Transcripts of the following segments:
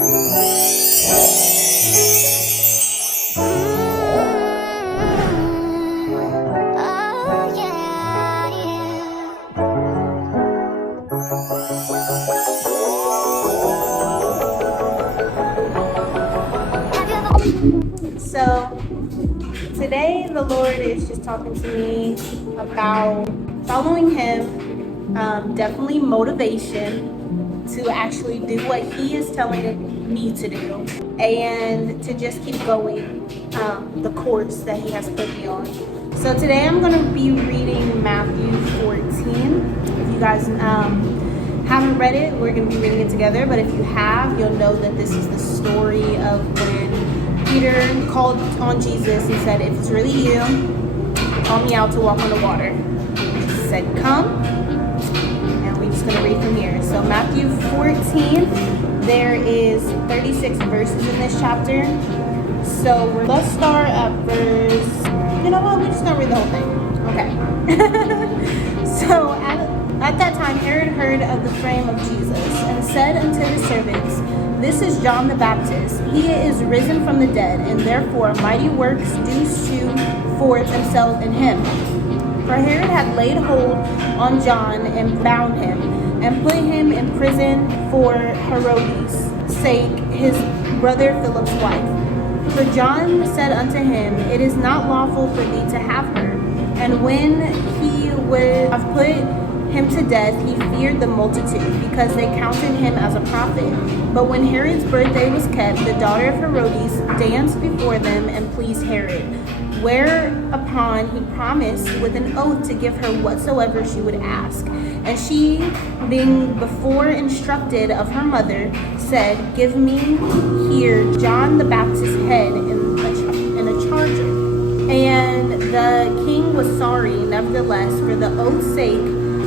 So today the Lord is just talking to me about following Him, definitely motivation to actually do what He is telling me to do, and to just keep going the course that He has put me on. So today I'm going to be reading Matthew 14. If you guys haven't read it, we're going to be reading it together, but if you have, you'll know that this is the story of when Peter called on Jesus and said, "If it's really you, call me out to walk on the water." Jesus said, "Come," and we're just going to read from here. So Matthew 14, there is 36 verses in this chapter. So let's start at verse, you know what, we're just going to read the whole thing. Okay. So at that time, Herod heard of the fame of Jesus and said unto his servants, "This is John the Baptist. He is risen from the dead, and therefore mighty works do shew forth themselves in him." For Herod had laid hold on John and bound him, and put him in prison for Herodias' sake, his brother Philip's wife. For John said unto him, "It is not lawful for thee to have her." And when he would have put him to death, he feared the multitude, because they counted him as a prophet. But when Herod's birthday was kept, the daughter of Herodias danced before them and pleased Herod. Whereupon he promised with an oath to give her whatsoever she would ask. And she, being before instructed of her mother, said, "Give me here John the Baptist's head in a charger." And the king was sorry, nevertheless, for the oath's sake,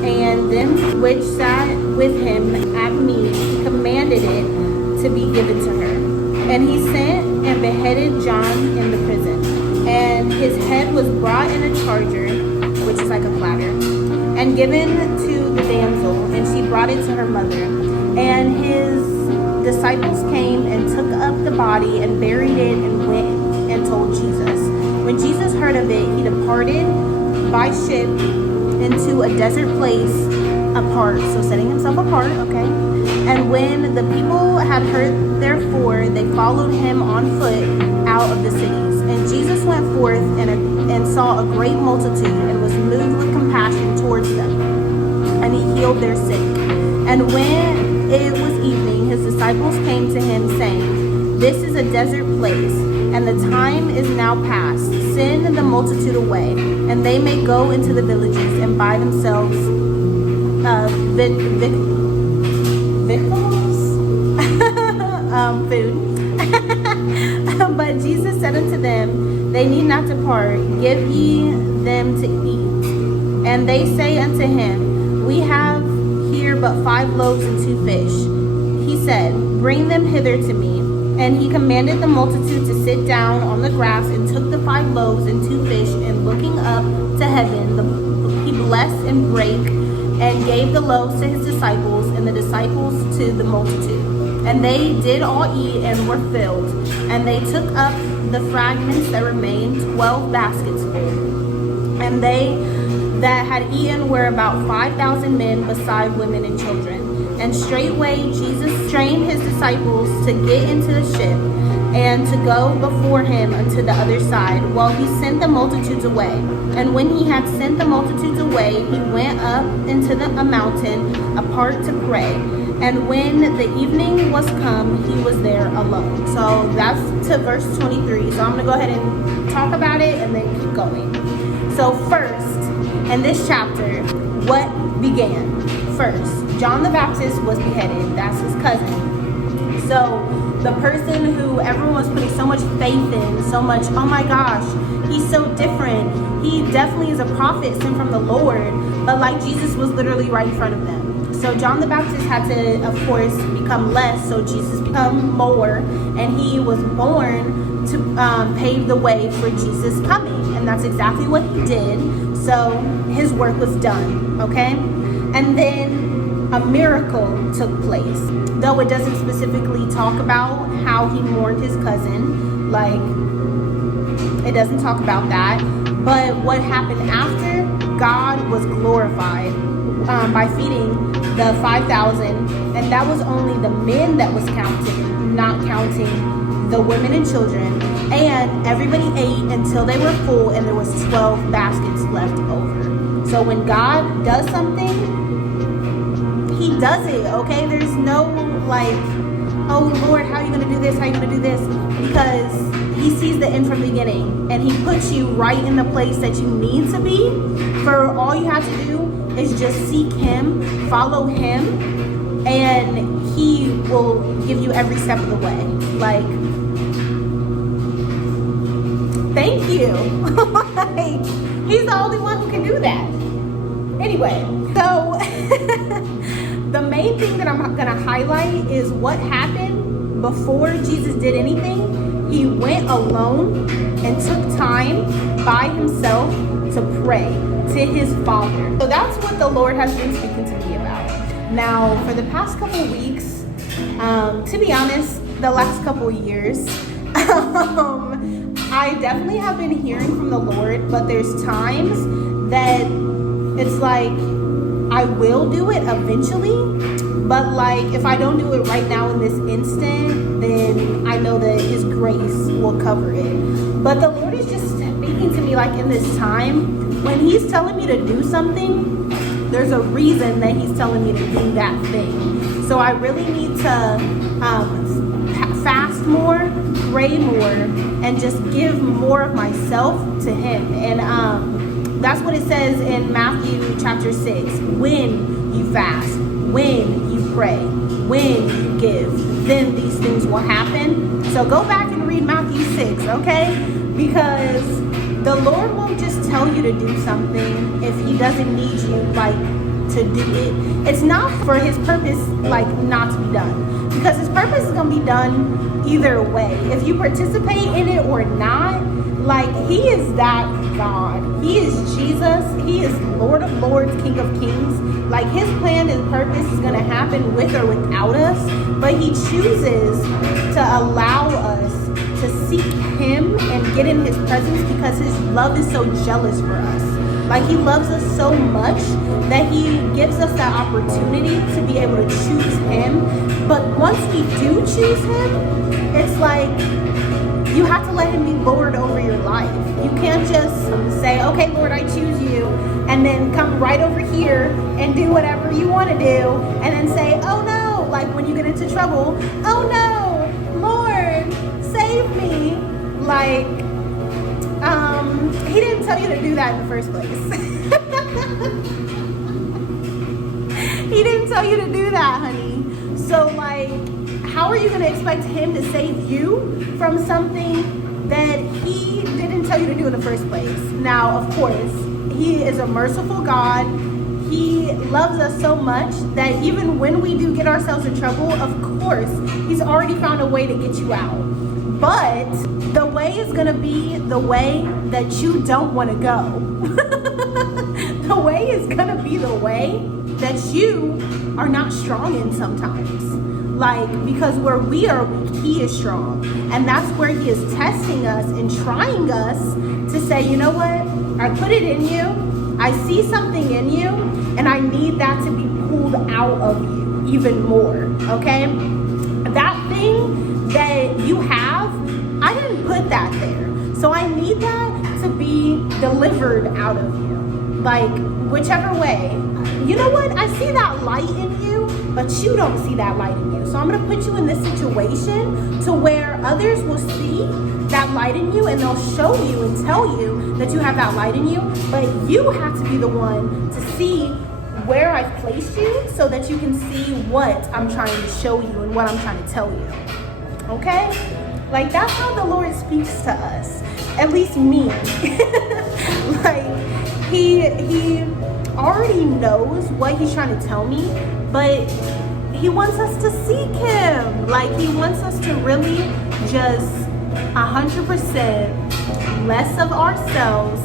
and them which sat with him at meat, he commanded it to be given to her. And he sent and beheaded John in the prison. And his head was brought in a charger, which is like a platter, and given to the damsel, and she brought it to her mother. And his disciples came and took up the body and buried it, and went and told Jesus. When Jesus heard of it, he departed by ship into a desert place apart, so setting himself apart, okay? And when the people had heard therefore, they followed him on foot out of the cities. And Jesus went forth and saw a great multitude, and was moved with compassion towards them, and he healed their sick. And when it was evening, his disciples came to him, saying, "This is a desert place, and the time is now past. Send the multitude away, and they may go into the villages and buy themselves food." But Jesus said unto them, "They need not depart. Give ye them to eat." And they say unto him, "We have here but 5 loaves and 2 fish." He said, "Bring them hither to me." And he commanded the multitude to sit down on the grass, and took the 5 loaves and 2 fish, and looking up to heaven, he blessed and brake, and gave the loaves to his disciples, and the disciples to the multitude. And they did all eat, and were filled. And they took up the fragments that remained, 12 baskets full. And they that had eaten were about 5,000 men, beside women and children. And straightway Jesus trained his disciples to get into the ship, and to go before him unto the other side, while he sent the multitudes away. And when he had sent the multitudes away, he went up into a mountain apart to pray. And when the evening was come, he was there alone. So that's to verse 23. So I'm going to go ahead and talk about it, and then keep going. So first, in this chapter, what began? First, John the Baptist was beheaded. That's his cousin. So the person who everyone was putting so much faith in, so much, oh my gosh, he's so different. He definitely is a prophet sent from the Lord, but like Jesus was literally right in front of them. So John the Baptist had to, of course, become less, so Jesus become more, and he was born to pave the way for Jesus coming, and that's exactly what he did. So his work was done, okay? And then a miracle took place. Though it doesn't specifically talk about how he mourned his cousin, like it doesn't talk about that. But what happened after, God was glorified by feeding the 5,000, and that was only the men that was counted, not counting the women and children. And everybody ate until they were full, and there was 12 baskets left over. So when God does something, he does it, okay? There's no like, oh Lord, how are you gonna do this? How are you gonna do this? Because he sees the end from the beginning, and he puts you right in the place that you need to be. For all you have to do is just seek him, follow him, and he will give you every step of the way. Like, thank you. Like, he's the only one who can do that. Anyway, so the main thing that I'm gonna highlight is what happened before Jesus did anything. He went alone and took time by himself to pray to his Father. So that's what the Lord has been speaking to me about. Now, for the past couple of weeks, to be honest, the last couple of years, I definitely have been hearing from the Lord, but there's times that it's like I will do it eventually, but like if I don't do it right now in this instant, then I know that his grace will cover it. But the Lord is just speaking to me like in this time, when he's telling me to do something, there's a reason that he's telling me to do that thing. So I really need to fast more, pray more, and just give more of myself to him. And that's what it says in Matthew chapter 6. When you fast, when you pray, when you give, then these things will happen. So go back and read Matthew 6, okay? Because the Lord won't just tell you to do something if he doesn't need you, like, to do it. It's not for his purpose, like, not to be done. Because his purpose is going to be done either way. If you participate in it or not, like, he is that God. He is Jesus. He is Lord of Lords, King of Kings. Like, his plan and purpose is going to happen with or without us. But he chooses to allow us to seek him and get in his presence because his love is so jealous for us. Like, he loves us so much that he gives us that opportunity to be able to choose him. But once we do choose him, it's like you have to let him be Lord over your life. You can't just say, okay, Lord, I choose you, and then come right over here and do whatever you want to do, and then say, oh no, like when you get into trouble, oh no, Lord, save me. Like, he didn't tell you to do that in the first place. He didn't tell you to do that, honey. So, like, how are you going to expect him to save you from something that he didn't tell you to do in the first place? Now, of course, he is a merciful God. He loves us so much that even when we do get ourselves in trouble, of course, he's already found a way to get you out. But the way is going to be the way that you don't want to go. The way is going to be the way that you are not strong in sometimes. Like, because where we are weak, he is strong. And that's where he is testing us and trying us to say, you know what? I put it in you. I see something in you. And I need that to be pulled out of you even more. Okay? That thing that you have, I didn't put that there. So I need that to be delivered out of you. Like, whichever way. You know what? I see that light in you, but you don't see that light in you. So I'm going to put you in this situation to where others will see that light in you, and they'll show you and tell you that you have that light in you. But you have to be the one to see where I've placed you so that you can see what I'm trying to show you and what I'm trying to tell you. Okay? Like, that's how the Lord speaks to us. At least me. Like, he already knows what he's trying to tell me, but he wants us to seek him. Like, he wants us to really just 100% less of ourselves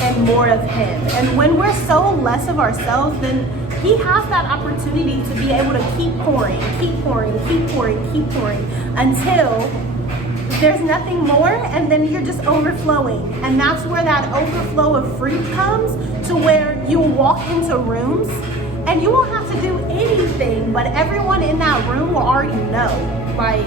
and more of him. And when we're so less of ourselves, then he has that opportunity to be able to keep pouring until there's nothing more, and then you're just overflowing. And that's where that overflow of fruit comes, to where you'll walk into rooms and you won't have to do anything, but everyone in that room will already know, like,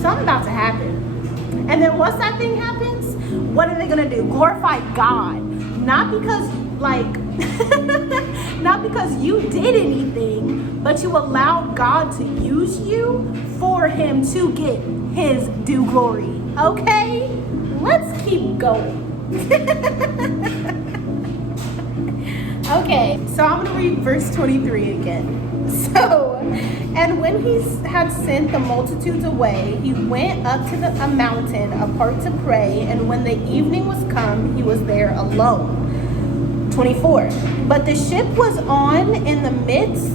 something about to happen. And then once that thing happens, what are they gonna do? Glorify God. Not because, like, not because you did anything, but you allowed God to use you for him to get his due glory. Okay? Let's keep going. Okay, so I'm gonna read verse 23 again. So, and when he had sent the multitudes away, he went up to a mountain apart to pray, and when the evening was come, he was there alone. 24. But the ship was on in the midst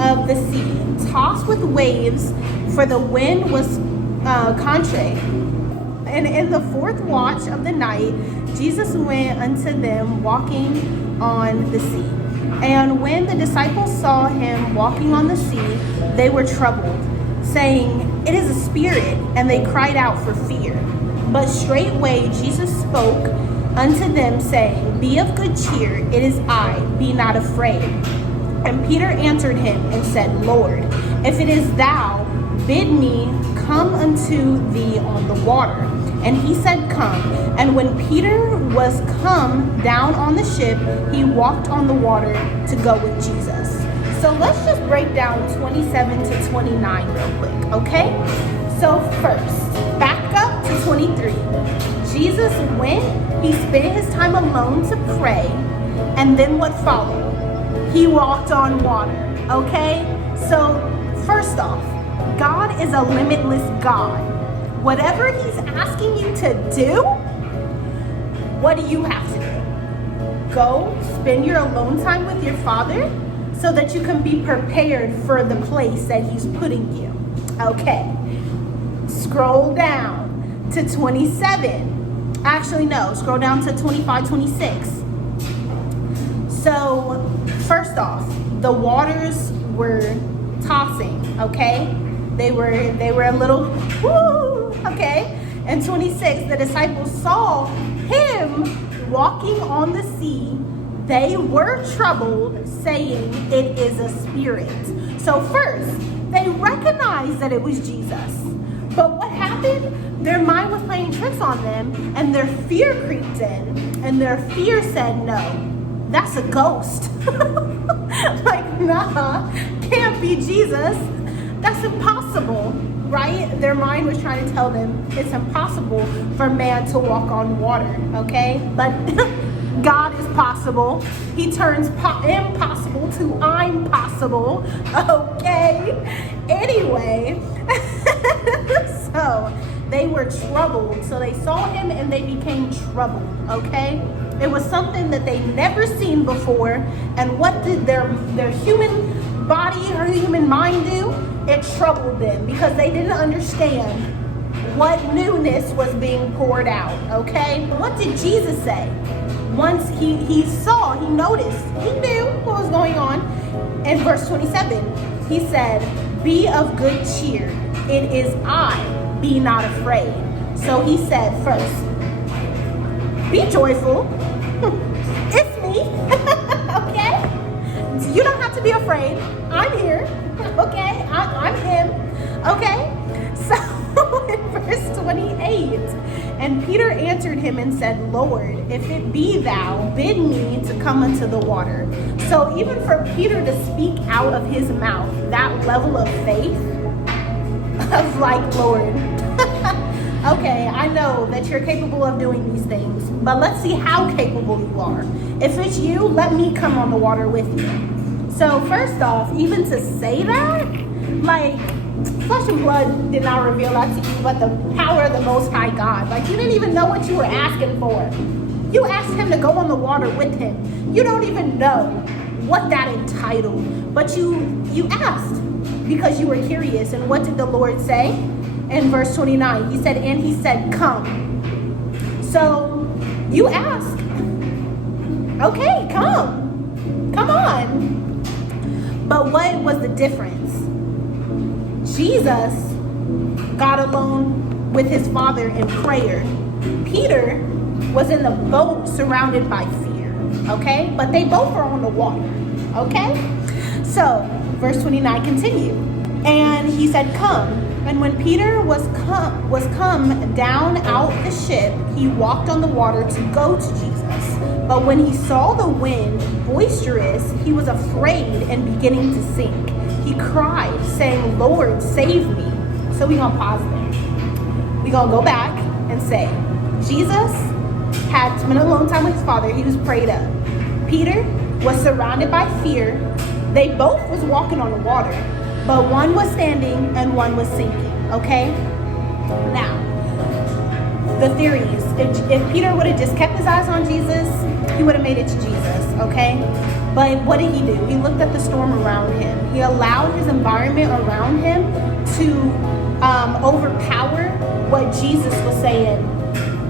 of the sea, tossed with waves, for the wind was contrary. And in the fourth watch of the night, Jesus went unto them walking on the sea. And when the disciples saw him walking on the sea, they were troubled, saying, It is a spirit, and they cried out for fear. But straightway Jesus spoke unto them, saying, Be of good cheer, it is I, be not afraid. And Peter answered him and said, Lord, if it is thou, bid me come unto thee on the water. And he said, Come. And when Peter was come down on the ship, he walked on the water to go with Jesus. So let's just break down 27 to 29 real quick, okay? So first, back up to 23. Jesus went, he spent his time alone to pray, and then what followed? He walked on water, okay? So first off, God is a limitless God. Whatever he's asking you to do, what do you have to do? Go spend your alone time with your Father so that you can be prepared for the place that he's putting you. Okay. Scroll down to 27. Actually, no, scroll down to 25, 26. So, first off, the waters were tossing, okay? They were a little, woo, okay? And 26, the disciples saw him walking on the sea. They were troubled, saying, It is a spirit. So first, they recognized that it was Jesus. But what happened? Their mind was playing tricks on them, and their fear creeped in, and their fear said, No, that's a ghost. Like, nah, can't be Jesus. That's impossible, right? Their mind was trying to tell them it's impossible for man to walk on water, okay? But God is possible. He turns impossible to I'm possible, okay? Anyway, so they were troubled. So they saw him and they became troubled, okay? It was something that they never seen before. And what did their human body or human mind do? It troubled them because they didn't understand what newness was being poured out, okay? What did Jesus say? Once he noticed, he knew what was going on. In verse 27, he said, Be of good cheer, it is I, be not afraid. So he said first, be joyful, it's me, okay? You don't have to be afraid, I'm here. Okay, I'm him. Okay, so in verse 28, and Peter answered him and said, Lord, if it be thou, bid me to come unto the water. So even for Peter to speak out of his mouth that level of faith, of like, Lord, okay, I know that you're capable of doing these things, but let's see how capable you are. If it's you, let me come on the water with you. So first off, even to say that, like, flesh and blood did not reveal that to you, but the power of the Most High God. Like, you didn't even know what you were asking for. You asked him to go on the water with him. You don't even know what that entitled, but you asked because you were curious. And what did the Lord say? In verse 29, he said, come. So you ask, okay, come on. But what was the difference? Jesus got alone with his Father in prayer. Peter was in the boat surrounded by fear, okay? But they both are on the water, okay? So, verse 29 continued. And he said, come. And when Peter was come down out the ship, he walked on the water to go to Jesus. But when he saw the wind boisterous, he was afraid and beginning to sink. He cried, saying, Lord, save me. So we're going to pause there. We're going to go back and say, Jesus had spent a long time with his Father. He was prayed up. Peter was surrounded by fear. They both was walking on the water, but one was standing and one was sinking, okay? Now, the theory is, if Peter would have just kept his eyes on Jesus, he would have made it to Jesus, okay? But what did he do? He looked at the storm around him. He allowed his environment around him to overpower what Jesus was saying,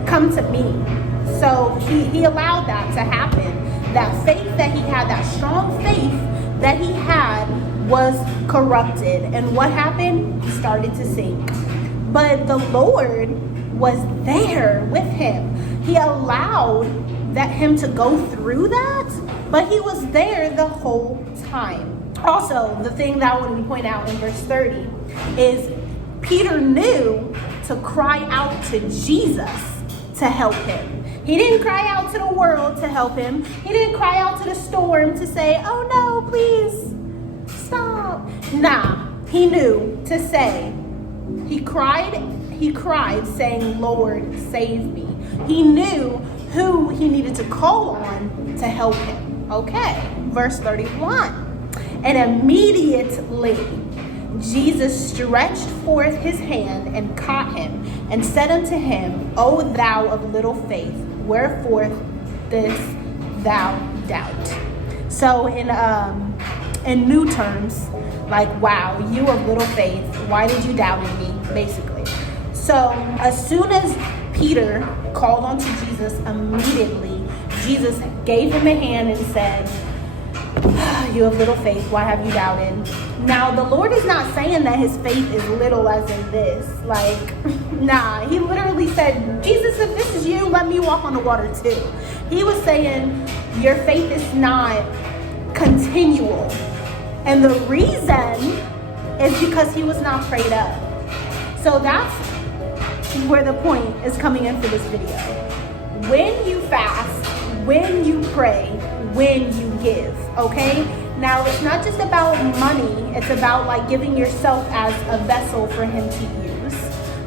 come to me. So he allowed that to happen. That faith that he had, that strong faith that he had was corrupted. And what happened? He started to sink. But the Lord was there with him. He allowed him to go through that, but he was there the whole time. Also, the thing that I wanted to point out in verse 30 is Peter knew to cry out to Jesus to help him. He didn't cry out to the world to help him. He didn't cry out to the storm to say, oh no, please stop. Nah, he knew to say, he cried saying, Lord, save me. He knew who he needed to call on to help him. Okay, verse 31. And immediately Jesus stretched forth his hand and caught him and said unto him, O thou of little faith, wherefore didst thou doubt? So in new terms, like, wow, you of little faith, why did you doubt in me, basically. So as soon as Peter called on to Jesus, immediately Jesus gave him a hand and said, you have little faith, why have you doubted? Now, the Lord is not saying that his faith is little as in this. Like, nah, he literally said, Jesus, if this is you, let me walk on the water too. He was saying, your faith is not continual. And the reason is because he was not prayed up. So that's where the point is coming in for this video. When you fast, when you pray, when you give, okay? Now, it's not just about money. It's about like giving yourself as a vessel for him to use.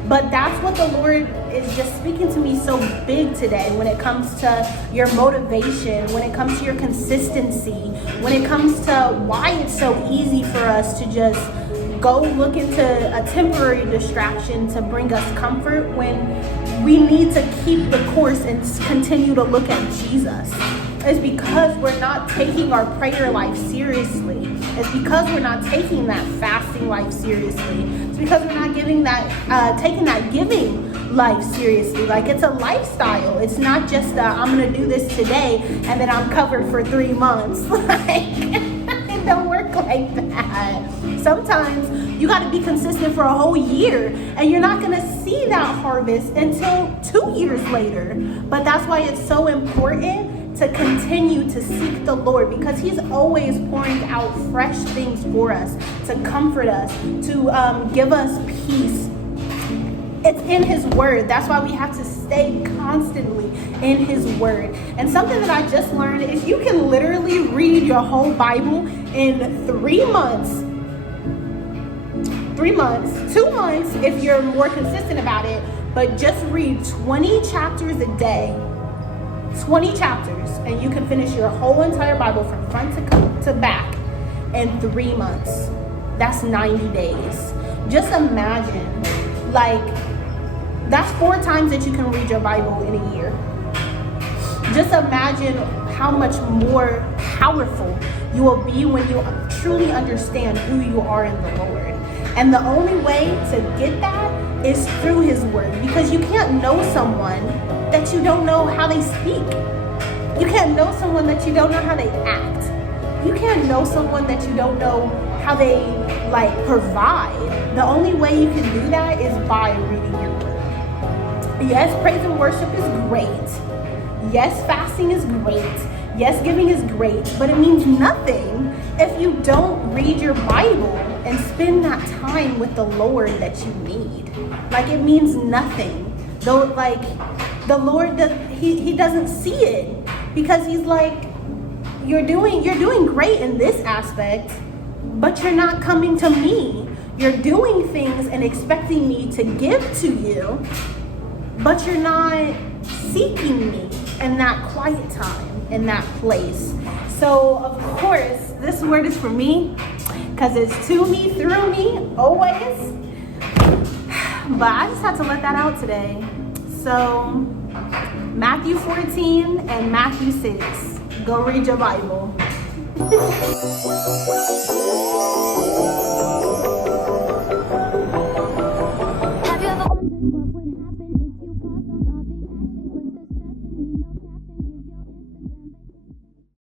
But that's what the Lord is just speaking to me so big today when it comes to your motivation, when it comes to your consistency, when it comes to why it's so easy for us to just go look into a temporary distraction to bring us comfort when we need to keep the course and continue to look at Jesus. It's because we're not taking our prayer life seriously. It's because we're not taking that fasting life seriously. It's because we're not taking that giving life seriously. Like, it's a lifestyle. It's not just I'm gonna do this today and then I'm covered for 3 months. Like, it don't work like that. Sometimes you got to be consistent for a whole year, and you're not going to see that harvest until 2 years later. But that's why it's so important to continue to seek the Lord, because he's always pouring out fresh things for us, to comfort us, to give us peace. It's in his word. That's why we have to stay constantly in his word. And something that I just learned is you can literally read your whole Bible in 3 months. 3 months, 2 months if you're more consistent about it, but just read 20 chapters a day. 20 chapters, and you can finish your whole entire Bible from front to back in 3 months. That's 90 days. Just imagine, like, that's 4 times that you can read your Bible in a year. Just imagine how much more powerful you will be when you truly understand who you are in the Lord. And the only way to get that is through his word, because you can't know someone that you don't know how they speak. You can't know someone that you don't know how they act. you can't know someone that you don't know how they like provide. The only way you can do that is by reading your word. Yes, praise and worship is great. Yes, fasting is great. Yes, giving is great, but it means nothing if you don't read your Bible and spend that time with the Lord that you need. Like, it means nothing. Though, like, the Lord, he doesn't see it, because he's like, you're doing great in this aspect, but you're not coming to me. You're doing things and expecting me to give to you, but you're not seeking me in that quiet time, in that place. So, of course, this word is for me, because it's to me, through me, always. But I just had to let that out today. So, Matthew 14 and Matthew 6. Go read your Bible. Have you ever wondered what would